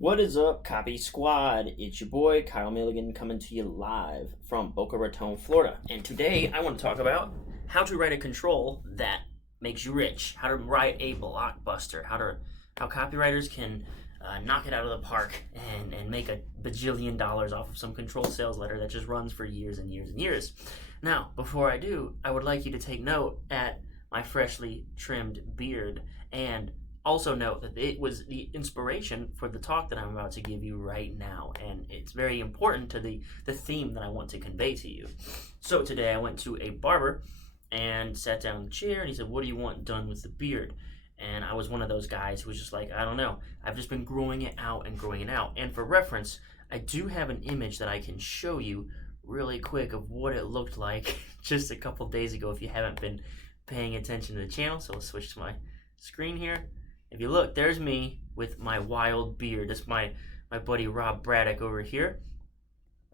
What is up, Copy Squad? It's your boy Kyle Milligan coming to you live from Boca Raton, Florida. And today I want to talk about how to write a control that makes you rich, how to write a blockbuster, how copywriters can knock it out of the park and make a bajillion dollars off of some control sales letter that just runs for years and years and years. Now, before I do, I would like you to take note at my freshly trimmed beard and also note that it was the inspiration for the talk that I'm about to give you right now, and it's very important to the theme that I want to convey to you. So today I went to a barber and sat down in the chair, and he said, "What do you want done with the beard?" And I was one of those guys who was just like, I don't know. I've just been growing it out and growing it out. And for reference, I do have an image that I can show you really quick of what it looked like just a couple days ago if you haven't been paying attention to the channel. So let's switch to my screen here. If you look, there's me with my wild beard. That's my buddy Rob Braddock over here.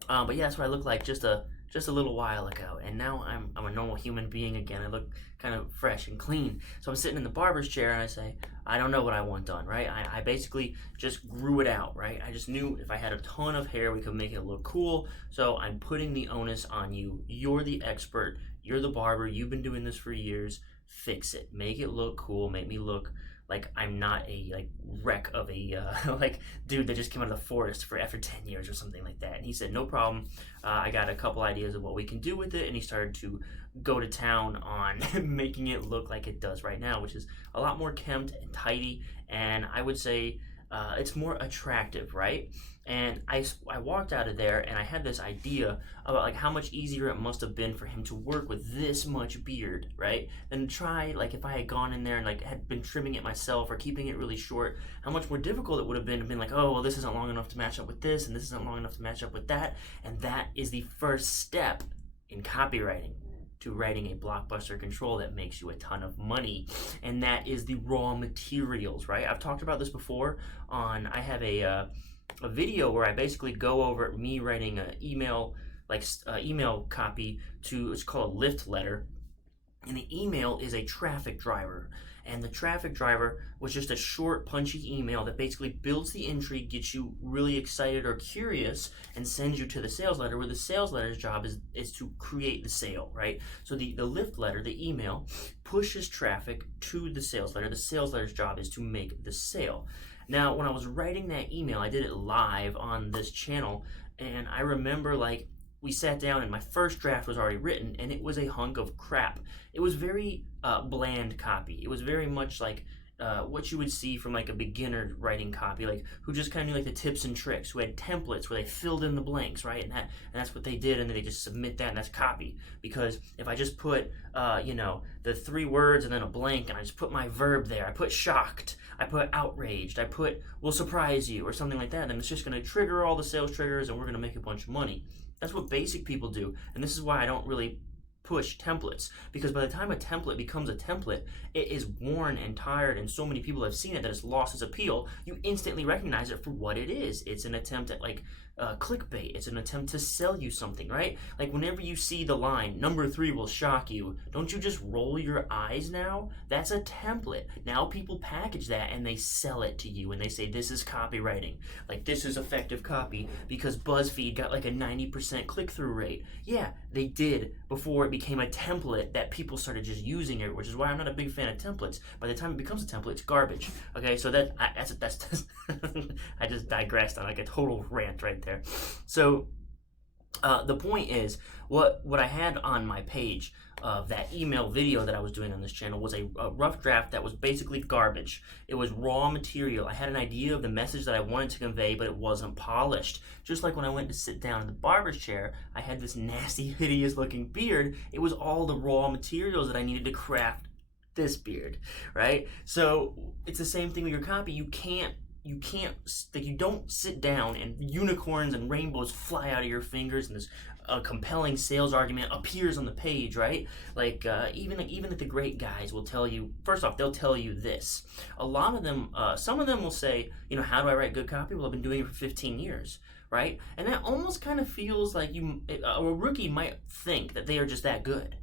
But yeah, that's what I looked like just a little while ago. And now I'm a normal human being again. I look kind of fresh and clean. So I'm sitting in the barber's chair and I say, I don't know what I want done, right? I basically just grew it out, right? I just knew if I had a ton of hair, we could make it look cool. So I'm putting the onus on you. You're the expert. You're the barber. You've been doing this for years. Fix it. Make it look cool. Make me look like I'm not a wreck of a like dude that just came out of the forest for after 10 years or something like that. And he said, no problem. I got a couple ideas of what we can do with it. And he started to go to town on making it look like it does right now, which is a lot more kempt and tidy. And I would say it's more attractive, right? And I walked out of there and I had this idea about like how much easier it must have been for him to work with this much beard, right? Than try like if I had gone in there and like had been trimming it myself or keeping it really short, how much more difficult it would have been like, oh, well, this isn't long enough to match up with this and this isn't long enough to match up with that. And that is the first step in copywriting to writing a blockbuster control that makes you a ton of money, and that is the raw materials, right? I've talked about this before I have a video where I basically go over me writing an email copy to, it's called a lift letter, and the email is a traffic driver. And the traffic driver was just a short, punchy email that basically builds the intrigue, gets you really excited or curious, and sends you to the sales letter, where the sales letter's job is to create the sale, right? So the lift letter, the email, pushes traffic to the sales letter. The sales letter's job is to make the sale. Now, when I was writing that email, I did it live on this channel, and I remember like we sat down and my first draft was already written, and it was a hunk of crap. It was very bland copy. It was very much like what you would see from like a beginner writing copy, like who just kind of knew like the tips and tricks, who had templates where they filled in the blanks, right? And that's what they did, and then they just submit that, and that's copy. Because if I just put the 3 words and then a blank, and I just put my verb there, I put shocked, I put outraged, I put will surprise you or something like that, then it's just going to trigger all the sales triggers, and we're going to make a bunch of money. That's what basic people do, and this is why I don't really push templates, because by the time a template becomes a template, it is worn and tired, and so many people have seen it that it's lost its appeal. You instantly recognize it for what it is. It's an attempt at like clickbait. It's an attempt to sell you something, right? Like whenever you see the line, number 3 will shock you, don't you just roll your eyes now? That's a template. Now people package that and they sell it to you, and they say this is copywriting. Like this is effective copy because BuzzFeed got like a 90% click-through rate. Yeah, they did before it became a template that people started just using it, which is why I'm not a big fan of templates. By the time it becomes a template, it's garbage. Okay, so that's I just digressed on like a total rant right there. So the point is, what I had on my page of that email video that I was doing on this channel was a rough draft that was basically garbage. It was raw material. I had an idea of the message that I wanted to convey, but it wasn't polished. Just like when I went to sit down in the barber's chair, I had this nasty, hideous looking beard. It was all the raw materials that I needed to craft this beard, right? So it's the same thing with your copy. You don't sit down and unicorns and rainbows fly out of your fingers and this compelling sales argument appears on the page, right? Like even the great guys will tell you, first off, they'll tell you this. A lot of them, some of them will say, how do I write good copy? Well, I've been doing it for 15 years, right? And that almost kind of feels like a rookie might think that they are just that good.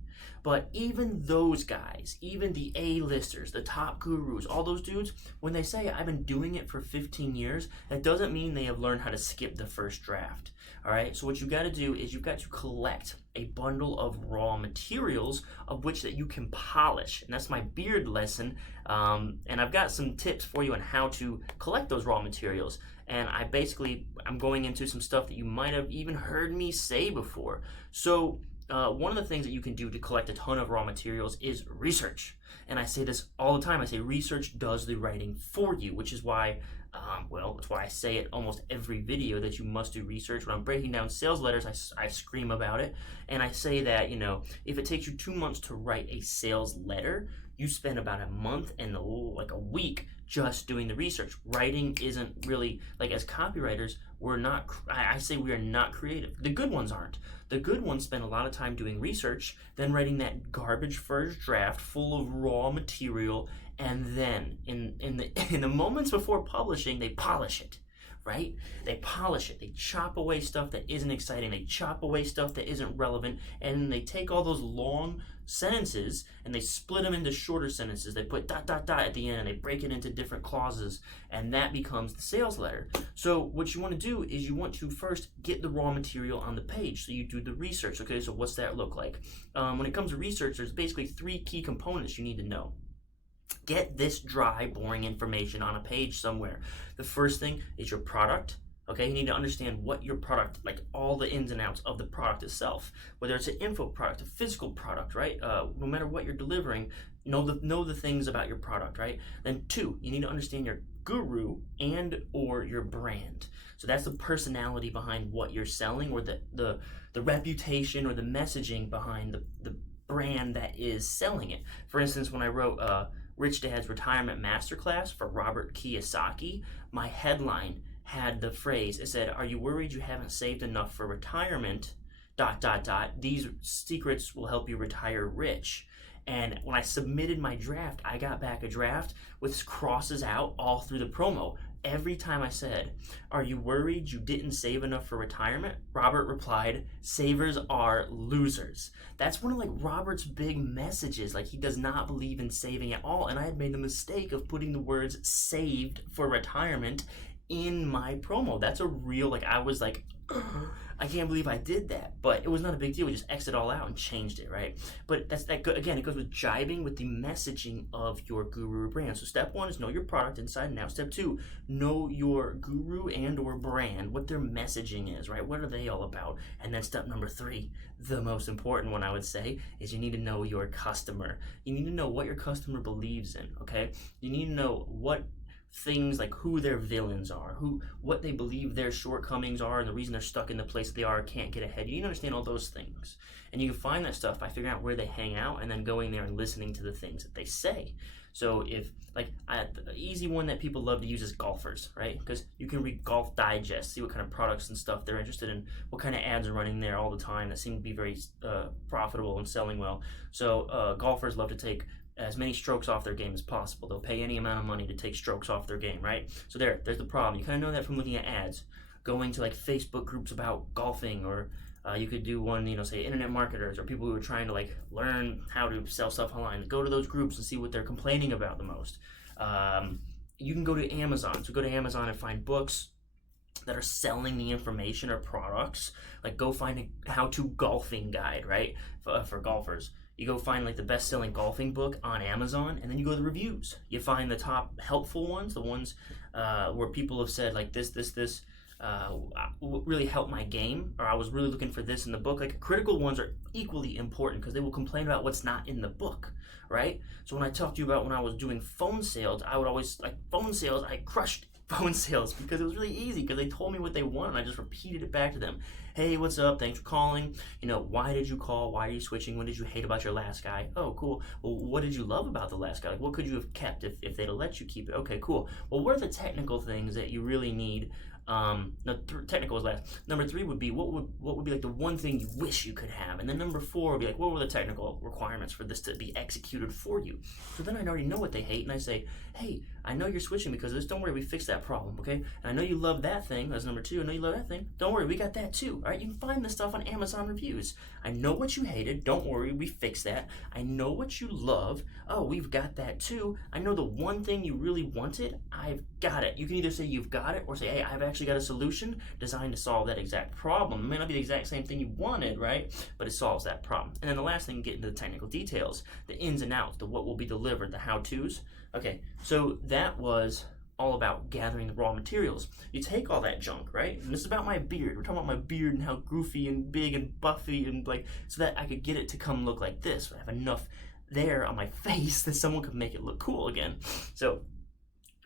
But even those guys, even the A-listers, the top gurus, all those dudes, when they say I've been doing it for 15 years, that doesn't mean they have learned how to skip the first draft. All right, so what you got to do is you've got to collect a bundle of raw materials of which that you can polish, and that's my beard lesson. And I've got some tips for you on how to collect those raw materials. And I'm going into some stuff that you might have even heard me say before. So one of the things that you can do to collect a ton of raw materials is research. And I say this all the time. I say research does the writing for you, which is why that's why I say it almost every video that you must do research. When I'm breaking down sales letters, I scream about it. And I say that, if it takes you 2 months to write a sales letter, you spend about a month and like a week just doing the research. Writing isn't really, like, as copywriters, I say we are not creative. The good ones aren't. The good ones spend a lot of time doing research, then writing that garbage first draft full of raw material, and then in the moments before publishing, they polish it, right? They polish it. They chop away stuff that isn't exciting. They chop away stuff that isn't relevant, and they take all those long sentences and they split them into shorter sentences. They put ... at the end, and they break it into different clauses, and that becomes the sales letter. So what you want to do is you want to first get the raw material on the page. So you do the research. Okay, so what's that look like? When it comes to research, there's basically 3 key components you need to know. Get this dry, boring information on a page somewhere. The first thing is your product. Okay, you need to understand what your product, like all the ins and outs of the product itself, whether it's an info product, a physical product, right? No matter what you're delivering, know the things about your product, right? Then 2, you need to understand your guru and or your brand. So that's the personality behind what you're selling, or the reputation or the messaging behind the brand that is selling it. For instance, when I wrote Rich Dad's Retirement Masterclass for Robert Kiyosaki, my headline had the phrase, it said, "Are you worried you haven't saved enough for retirement? ... These secrets will help you retire rich." And when I submitted my draft, I got back a draft with crosses out all through the promo. Every time I said, "Are you worried you didn't save enough for retirement?" Robert replied, "Savers are losers." That's one of Robert's big messages. He does not believe in saving at all. And I had made the mistake of putting the words "saved for retirement" in my promo. That's a real, I was like, I can't believe I did that. But it was not a big deal. We just X'd it all out and changed it, right? But again, it goes with jibing with the messaging of your guru brand. So step 1 is know your product inside and out. Step 2, know your guru and or brand, what their messaging is, right? What are they all about? And then step number 3, the most important one I would say, is you need to know your customer. You need to know what your customer believes in, okay? You need to know what things, like who their villains are, what they believe their shortcomings are, and the reason they're stuck in the place they are, can't get ahead. You need to understand all those things. And you can find that stuff by figuring out where they hang out and then going there and listening to the things that they say. So if, the easy one that people love to use is golfers, right? Because you can read Golf Digest, see what kind of products and stuff they're interested in, what kind of ads are running there all the time that seem to be very profitable and selling well. So golfers love to take as many strokes off their game as possible. They'll pay any amount of money to take strokes off their game, right? So there's the problem. You kind of know that from looking at ads. Going to Facebook groups about golfing, or you could do one, say internet marketers or people who are trying to learn how to sell stuff online. Go to those groups and see what they're complaining about the most. You can go to Amazon. So go to Amazon and find books that are selling the information or products. Go find a how-to golfing guide, right? For golfers. You go find the best-selling golfing book on Amazon, and then you go to the reviews. You find the top helpful ones, the ones where people have said this really helped my game, or I was really looking for this in the book. Critical ones are equally important because they will complain about what's not in the book, right? So when I talked to you about when I was doing phone sales, I would always, phone sales, I crushed phone sales because it was really easy because they told me what they wanted and I just repeated it back to them. Hey, what's up? Thanks for calling. Why did you call? Why are you switching? What did you hate about your last guy? Oh, cool. Well, what did you love about the last guy? What could you have kept if they'd have let you keep it? Okay, cool. Well, what are the technical things that you really need? Technical is last. Number 3 would be what would be the one thing you wish you could have, and then number 4 would be what were the technical requirements for this to be executed for you? So then I already know what they hate, and I say, hey, I know you're switching because of this. Don't worry, we fixed that problem, okay? And I know you love that thing. That's number 2. I know you love that thing. Don't worry, we got that too. All right, you can find this stuff on Amazon reviews. I know what you hated. Don't worry, we fixed that. I know what you love. Oh, we've got that too. I know the one thing you really wanted. I've got it. You can either say you've got it or say, hey, I've actually got a solution designed to solve that exact problem. It may not be the exact same thing you wanted, right? But it solves that problem. And then the last thing, get into the technical details, the ins and outs, the what will be delivered, the how-tos. Okay, so that was all about gathering the raw materials. You take all that junk, right? And this is about my beard. We're talking about my beard and how goofy and big and buffy and like, so that I could get it to come look like this. I have enough there on my face that someone could make it look cool again. So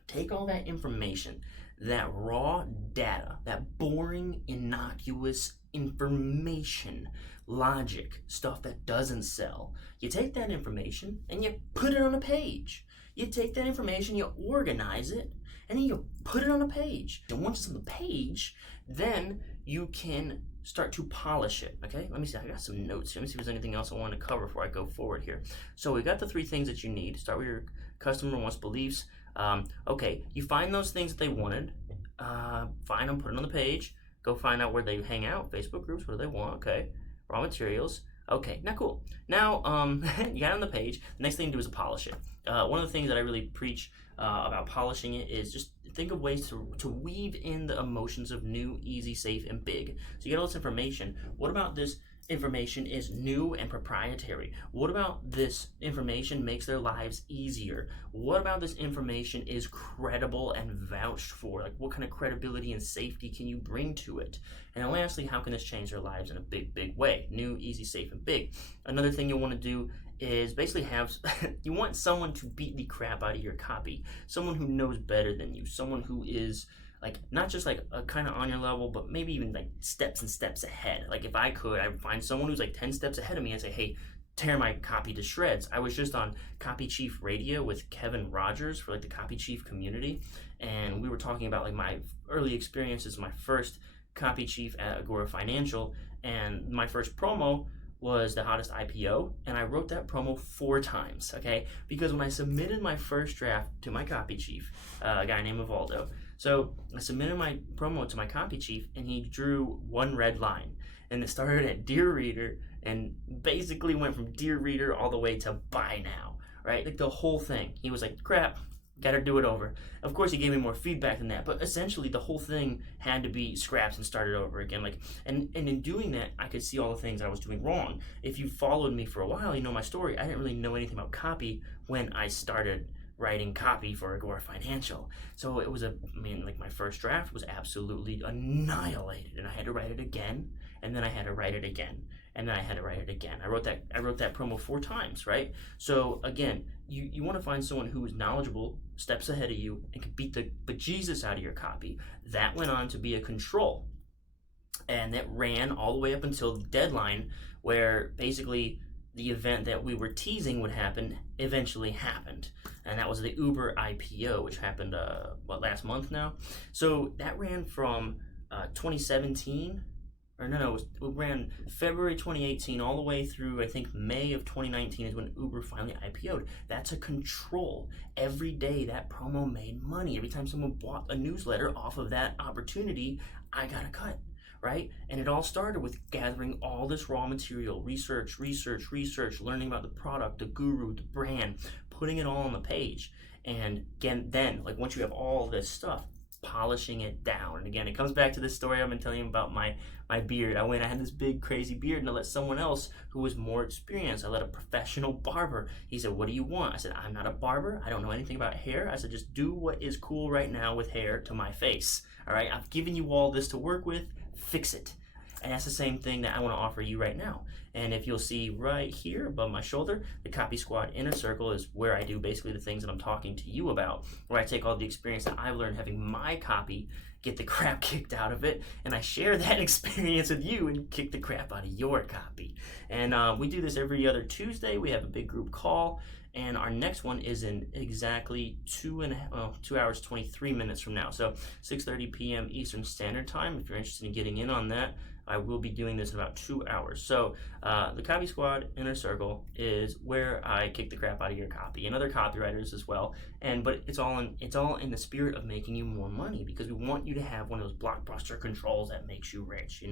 take all that information, that raw data, that boring, innocuous information, logic, stuff that doesn't sell. You take that information and you put it on a page. You take that information, you organize it, and then you put it on a page. And once it's on the page, then you can start to polish it, okay? Let me see, I got some notes here. Let me see if there's anything else I want to cover before I go forward here. So we got the 3 things that you need. Start with your customer wants beliefs. Okay, you find those things that they wanted, find them, put them on the page, go find out where they hang out, Facebook groups, what do they want, okay? Raw materials. Okay, now cool. Now, you got it on the page. The next thing to do is polish it. One of the things that I really preach about polishing it is just think of ways to weave in the emotions of new, easy, safe, and big. So you get all this information. What about this information is new and proprietary? What about this information makes their lives easier? What about this information is credible and vouched for? Like, what kind of credibility and safety can you bring to it? And then lastly, how can this change their lives in a big, big way? New, easy, safe, and big. Another thing you'll want to do is basically have, you want someone to beat the crap out of your copy. Someone who knows better than you. Someone who is like, not just like a kind of on your level, but maybe even like steps and steps ahead. Like if I could, I would find someone who's like 10 steps ahead of me and say, hey, tear my copy to shreds. I was just on Copy Chief Radio with Kevin Rogers for like the Copy Chief community. And we were talking about like my early experiences, my first Copy Chief at Agora Financial. And my first promo was the hottest IPO, and I wrote that promo 4 times, okay? Because when I submitted my first draft to my copy chief, a guy named Evaldo, so I submitted my promo to my copy chief, and he drew 1 red line, and it started at Dear Reader, and basically went from Dear Reader all the way to Buy Now, right? Like the whole thing. He was like, crap, gotta do it over. Of course, he gave me more feedback than that, but essentially the whole thing had to be scrapped and started over again. Like, and in doing that, I could see all the things I was doing wrong. If you followed me for a while, you know my story. I didn't really know anything about copy when I started writing copy for Agora Financial. So it was like my first draft was absolutely annihilated, and I had to write it again, and then I had to write it again, and then I had to write it again. I wrote that promo 4 times, right? So again, you want to find someone who is knowledgeable, steps ahead of you, and can beat the bejesus out of your copy. That went on to be a control, and that ran all the way up until the deadline, where basically the event that we were teasing would happen eventually happened, and that was the Uber IPO, which happened last month now. So that ran from 2017. It ran February 2018 all the way through, I think, May of 2019 is when Uber finally IPO'd. That's a control. Every day that promo made money. Every time someone bought a newsletter off of that opportunity, I got a cut, right? And it all started with gathering all this raw material, research, learning about the product, the guru, the brand, putting it all on the page. And again, then, like once you have all this stuff, polishing it down. And again, it comes back to this story I've been telling you about my beard. I had this big crazy beard, and I let someone else who was more experienced, I let a professional barber. He said, what do you want? I said, I'm not a barber. I don't know anything about hair. I said, just do what is cool right now with hair to my face. All right, I've given you all this to work with. Fix it. And that's the same thing that I want to offer you right now. And if you'll see right here above my shoulder, the Copy Squad Inner Circle is where I do basically the things that I'm talking to you about, where I take all the experience that I've learned having my copy, get the crap kicked out of it, and I share that experience with you and kick the crap out of your copy. And we do this every other Tuesday. We have a big group call, And our next one is in exactly 2 hours 23 minutes from now. So 6:30 p.m. Eastern Standard Time. If you're interested in getting in on that, I will be doing this in about 2 hours. So the Copy Squad Inner Circle is where I kick the crap out of your copy and other copywriters as well. But it's all in the spirit of making you more money, because we want you to have one of those blockbuster controls that makes you rich.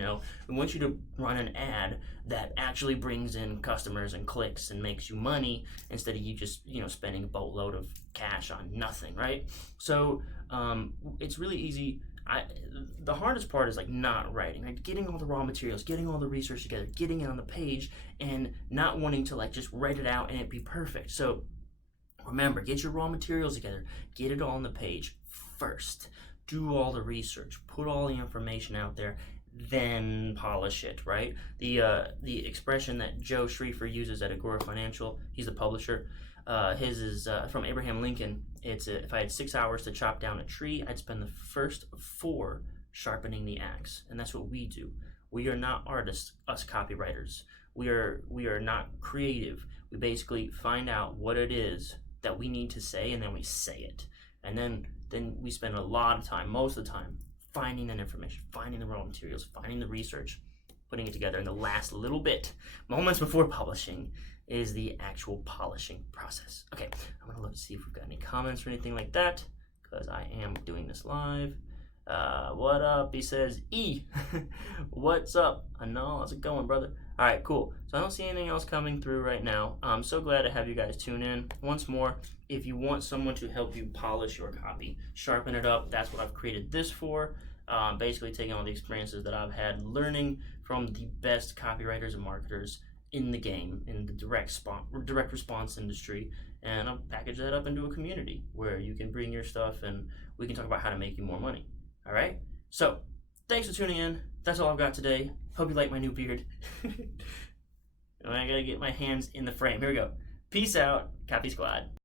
We want you to run an ad that actually brings in customers and clicks and makes you money, instead of you just spending a boatload of cash on nothing, right? So it's really easy. The hardest part is like not writing, right? Getting all the raw materials, getting all the research together, getting it on the page, and not wanting to like just write it out and it be perfect. So remember, get your raw materials together, get it all on the page first, do all the research, put all the information out there, then polish it, right? The expression that Joe Schrieffer uses at Agora Financial, he's the publisher. His is from Abraham Lincoln. It's if I had 6 hours to chop down a tree, I'd spend the first 4 sharpening the axe. And that's what we do. We are not artists, us copywriters. We are not creative. We basically find out what it is that we need to say, and then we say it. And then we spend a lot of time, most of the time, finding that information, finding the raw materials, finding the research, putting it together. And the last little bit, moments before publishing, is the actual polishing process. Okay, I'm gonna look to see if we've got any comments or anything like that, because I am doing this live. What up? He says, E. What's up? I know, how's it going, brother? All right, cool. So I don't see anything else coming through right now. I'm so glad to have you guys tune in. Once more, if you want someone to help you polish your copy, sharpen it up, that's what I've created this for. Basically taking all the experiences that I've had learning from the best copywriters and marketers in the game, in the direct response industry, and I'll package that up into a community where you can bring your stuff and we can talk about how to make you more money. All right? So, thanks for tuning in. That's all I've got today. Hope you like my new beard. I gotta get my hands in the frame. Here we go. Peace out, Copy Squad.